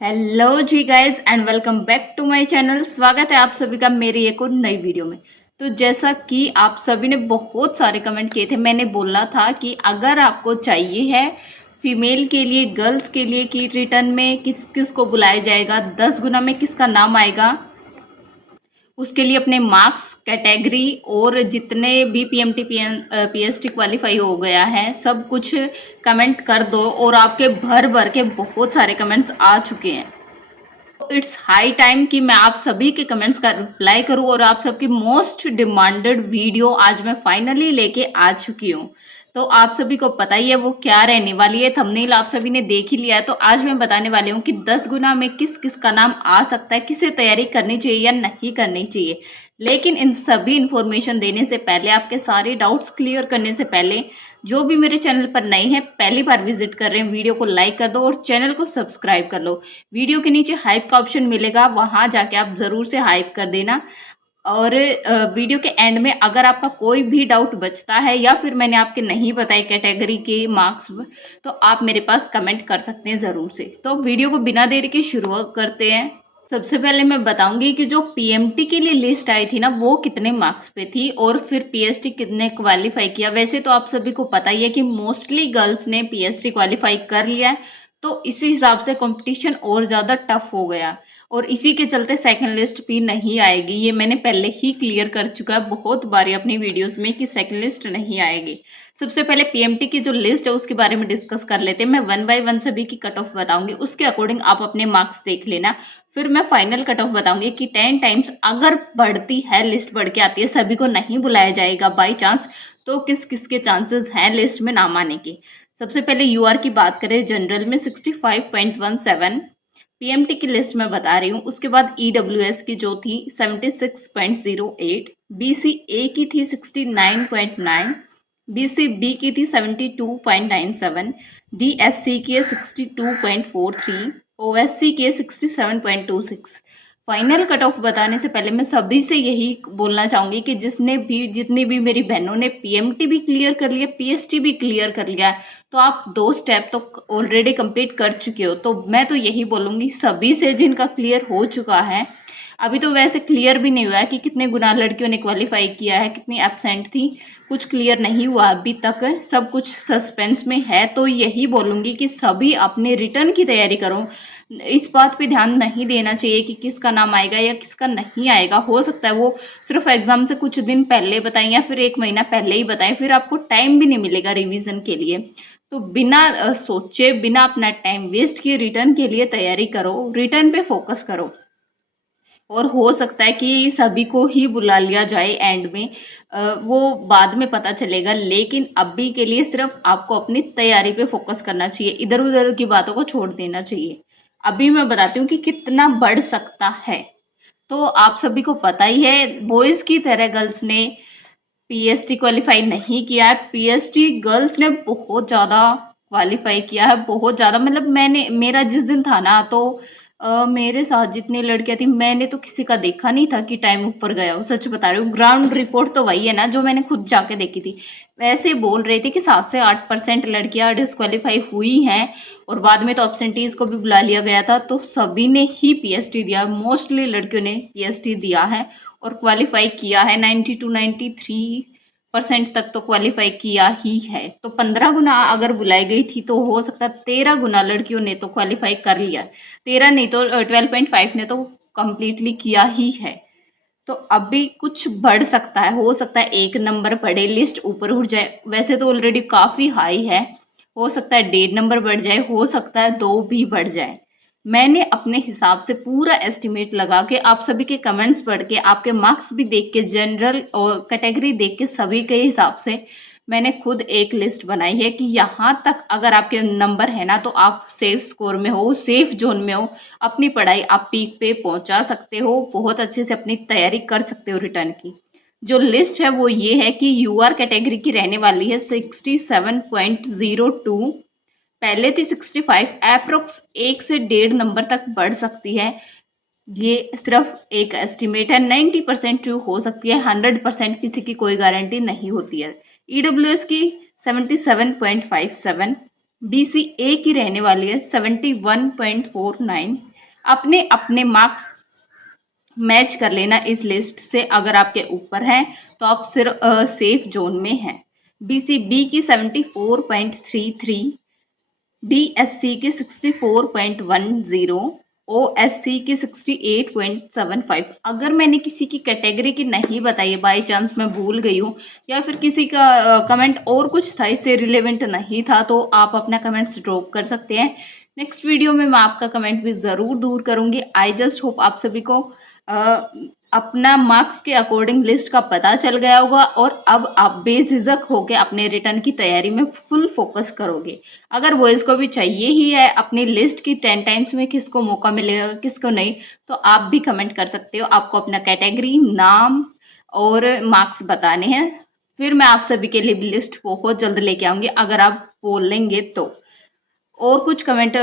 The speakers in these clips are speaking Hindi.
Hello ji guys and welcome back to my channel. स्वागत है आप सभी का मेरी एक और नई वीडियो में। तो जैसा कि आप सभी ने बहुत सारे कमेंट किए थे, मैंने बोला था कि अगर आपको चाहिए है फीमेल के लिए, गर्ल्स के लिए कि रिटर्न में किस किस को बुलाया जाएगा, 10 गुना में किसका नाम आएगा, उसके लिए अपने मार्क्स, कैटेगरी और जितने भी पीएमटी पीएसटी क्वालिफाई हो गया है सब कुछ कमेंट कर दो। और आपके भर भर के बहुत सारे कमेंट्स आ चुके हैं। इट्स हाई टाइम कि मैं आप सभी के कमेंट्स का रिप्लाई करूं और आप सबकी मोस्ट डिमांडेड वीडियो आज मैं फाइनली लेके आ चुकी हूं। तो आप सभी को पता ही है वो क्या रहने वाली है, थंबनेल आप सभी ने देख ही लिया है। तो आज मैं बताने वाली हूँ कि 10 गुना में किस किस का नाम आ सकता है, किसे तैयारी करनी चाहिए या नहीं करनी चाहिए। लेकिन इन सभी इन्फॉर्मेशन देने से पहले, आपके सारे डाउट्स क्लियर करने से पहले, जो भी मेरे चैनल पर नए हैं, पहली बार विजिट कर रहे हैं, वीडियो को लाइक कर दो और चैनल को सब्सक्राइब कर लो। वीडियो के नीचे हाइप का ऑप्शन मिलेगा, वहां जाके आप जरूर से हाइप कर देना। और वीडियो के एंड में अगर आपका कोई भी डाउट बचता है या फिर मैंने आपके नहीं बताए कैटेगरी के मार्क्स, तो आप मेरे पास कमेंट कर सकते हैं ज़रूर से। तो वीडियो को बिना देरी के शुरुआत करते हैं। सबसे पहले मैं बताऊंगी कि जो पीएमटी के लिए लिस्ट आई थी ना, वो कितने मार्क्स पे थी और फिर पीएसटी कितने क्वालिफाई किया। वैसे तो आप सभी को पता ही है कि मोस्टली गर्ल्स ने पीएसटी क्वालिफाई कर लिया है, तो इसी हिसाब से कंपटीशन और ज़्यादा टफ हो गया और इसी के चलते सेकंड लिस्ट भी नहीं आएगी। ये मैंने पहले ही क्लियर कर चुका है बहुत बारी अपनी वीडियोस में कि सेकंड लिस्ट नहीं आएगी। सबसे पहले पीएमटी की जो लिस्ट है उसके बारे में डिस्कस कर लेते हैं। मैं वन बाय वन सभी की कट ऑफ बताऊंगी, उसके अकॉर्डिंग आप अपने मार्क्स देख लेना। फिर मैं फाइनल कट ऑफ बताऊंगी कि 10 टाइम्स अगर बढ़ती है, लिस्ट बढ़ के आती है, सभी को नहीं बुलाया जाएगा बाई चांस, तो किस किस के चांसेस हैं लिस्ट में नाम आने के। सबसे पहले यूआर की बात करें, जनरल में 65.17 पीएमटी की लिस्ट में बता रही हूँ। उसके बाद ईडब्ल्यूएस की जो थी 76.08, बीसीए की थी 69.9, बीसीबी की थी 72.97, डीएससी की है 62.43, ओएससी की है 67.26। फाइनल कट ऑफ बताने से पहले मैं सभी से यही बोलना चाहूंगी कि जितनी भी मेरी बहनों ने पीएमटी भी क्लियर कर लिया, पीएसटी भी क्लियर कर लिया है, तो आप 2 स्टेप तो ऑलरेडी कंप्लीट कर चुके हो। तो मैं तो यही बोलूंगी सभी से जिनका क्लियर हो चुका है, अभी तो वैसे क्लियर भी नहीं हुआ है कि कितने गुना लड़कियों ने क्वालिफाई किया है, कितनी एब्सेंट थी, कुछ क्लियर नहीं हुआ अभी तक, सब कुछ सस्पेंस में है। तो यही बोलूंगी कि सभी अपने रिटर्न की तैयारी करो। इस बात पे ध्यान नहीं देना चाहिए कि किसका नाम आएगा या किसका नहीं आएगा। हो सकता है वो सिर्फ एग्जाम से कुछ दिन पहले बताएं या फिर 1 महीना पहले ही बताएं, फिर आपको टाइम भी नहीं मिलेगा रिवीजन के लिए। तो बिना सोचे, बिना अपना टाइम वेस्ट किए रिटर्न के लिए तैयारी करो, रिटर्न पे फोकस करो। और हो सकता है कि सभी को ही बुला लिया जाए एंड में, वो बाद में पता चलेगा। लेकिन अभी के लिए सिर्फ आपको अपनी तैयारी पे फोकस करना चाहिए, इधर उधर की बातों को छोड़ देना चाहिए। अभी मैं बताती हूँ कि कितना बढ़ सकता है। तो आप सभी को पता ही है, बॉयज की तरह गर्ल्स ने पीएसटी क्वालिफाई नहीं किया है। पीएसटी गर्ल्स ने बहुत ज़्यादा क्वालिफाई किया है, बहुत ज़्यादा। मतलब मेरा जिस दिन था ना, तो मेरे साथ जितनी लड़कियां थी, मैंने तो किसी का देखा नहीं था कि टाइम ऊपर गया हो। सच बता रही हूँ, ग्राउंड रिपोर्ट तो वही है ना जो मैंने खुद जाके देखी थी। वैसे बोल रहे थे कि 7 से 8% लड़कियां डिस्क्वालीफाई हुई हैं और बाद में तो एब्सेंटीज को भी बुला लिया गया था। तो सभी ने ही पीएसटी दिया, मोस्टली लड़कियों ने पीएसटी दिया है और क्वालिफाई किया है। 90 to 93% तक तो क्वालिफाई किया ही है। तो 15 गुना अगर बुलाई गई थी तो हो सकता है 13 गुना लड़कियों ने तो क्वालिफाई कर लिया। 13 नहीं तो 12.5 ने तो कंप्लीटली किया ही है। तो अभी कुछ बढ़ सकता है, हो सकता है 1 नंबर बढ़े, लिस्ट ऊपर उठ जाए। वैसे तो ऑलरेडी काफ़ी हाई है, हो सकता है 1.5 नंबर बढ़ जाए, हो सकता है 2 भी बढ़ जाए। मैंने अपने हिसाब से पूरा एस्टिमेट लगा के, आप सभी के कमेंट्स पढ़ के, आपके मार्क्स भी देख के, जनरल और कैटेगरी देख के, सभी के हिसाब से मैंने खुद एक लिस्ट बनाई है कि यहाँ तक अगर आपके नंबर है ना, तो आप सेफ स्कोर में हो, सेफ जोन में हो, अपनी पढ़ाई आप पीक पे पहुंचा सकते हो, बहुत अच्छे से अपनी तैयारी कर सकते हो रिटर्न की। जो लिस्ट है वो ये है कि यूआर कैटेगरी की रहने वाली है 67.02, पहले थी 65, अप्रोक्स 1 से 1.5 नंबर तक बढ़ सकती है। ये सिर्फ एक एस्टिमेट है, 90% ट्रू हो सकती है, 100% किसी की कोई गारंटी नहीं होती है। ईडब्ल्यूएस की 77.57, बीसीए की रहने वाली है 71.49, अपने अपने मार्क्स मैच कर लेना इस लिस्ट से। अगर आपके ऊपर हैं तो आप सिर्फ सेफ जोन में हैं। बीसीबी की 74.33, डीएससी की 64.10, ओएससी की 68.75। अगर मैंने किसी की कैटेगरी की नहीं बताई है, बाई चांस मैं भूल गई हूँ, या फिर किसी का कमेंट और कुछ था, इससे रिलेवेंट नहीं था, तो आप अपना कमेंट्स ड्रॉप कर सकते हैं। नेक्स्ट वीडियो में मैं आपका कमेंट भी ज़रूर दूर करूँगी। आई जस्ट होप आप सभी को अपना मार्क्स के अकॉर्डिंग लिस्ट का पता चल गया होगा और अब आप बेझिझक होकर अपने रिटर्न की तैयारी में फुल फोकस करोगे। अगर बॉयज़ को भी चाहिए ही है अपनी लिस्ट की 10 टाइम्स में किसको मौका मिलेगा किसको नहीं, तो आप भी कमेंट कर सकते हो। आपको अपना कैटेगरी, नाम और मार्क्स बताने हैं, फिर मैं आप सभी के लिए भी लिस्ट बहुत जल्द लेके आऊँगी अगर आप बोलेंगे तो। और कुछ कमेंट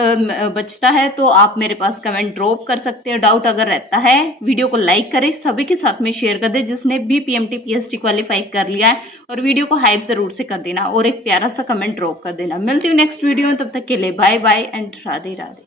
बचता है तो आप मेरे पास कमेंट ड्रॉप कर सकते हैं। डाउट अगर रहता है वीडियो को लाइक करें, सभी के साथ में शेयर कर दें जिसने भी पीएमटी पीएसटी क्वालिफाई कर लिया है, और वीडियो को हाइप ज़रूर से कर देना और एक प्यारा सा कमेंट ड्रॉप कर देना। मिलती हूँ नेक्स्ट वीडियो में, तब तक के लिए bye bye and Radhe Radhe.